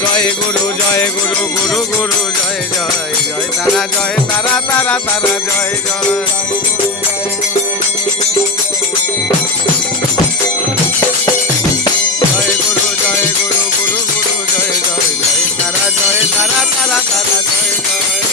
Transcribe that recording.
জয় গুরু জয় গুরু গুরু গুরু জয় জয় জয় তারা জয় তারা তারা তারা জয় জয় la la la la la